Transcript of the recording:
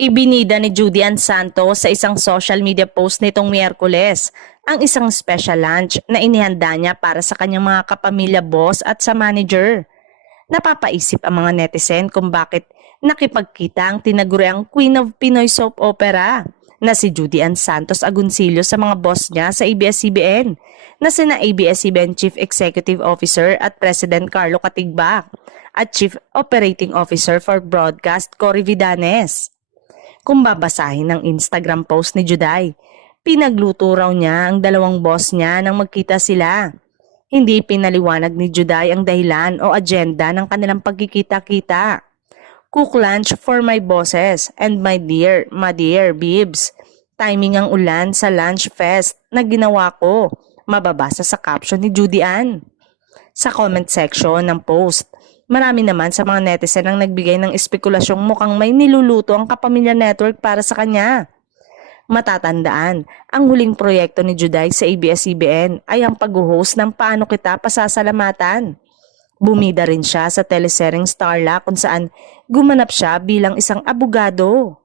Ibinida ni Judy Ann Santos sa isang social media post nitong Miyerkules ang isang special lunch na inihanda niya para sa kanyang mga kapamilya, boss at sa manager. Napapaisip ang mga netizen kung bakit nakipagkita ang tinaguriang Queen of Pinoy Soap Opera na si Judy Ann Santos Agoncillo sa mga boss niya sa ABS-CBN na sina ABS-CBN Chief Executive Officer at President Carlo Katigbak at Chief Operating Officer for Broadcast Cory Vidanes. Kung babasahin ng Instagram post ni Juday, pinagluto raw niya ang dalawang boss niya nang magkita sila. Hindi pinaliwanag ni Juday ang dahilan o agenda ng kanilang pagkikita-kita. Cook lunch for my bosses and my dear bibs. Timing ang ulan sa lunch fest na ginawa ko. Mababasa sa caption ni Judy Ann. Sa comment section ng post, marami naman sa mga netizen ang nagbigay ng espekulasyong mukhang may niluluto ang Kapamilya Network para sa kanya. Matatandaan, ang huling proyekto ni Juday sa ABS-CBN ay ang pag-host ng Paano Kita Pasasalamatan. Bumida rin siya sa teleseryeng Starla kung saan gumanap siya bilang isang abogado.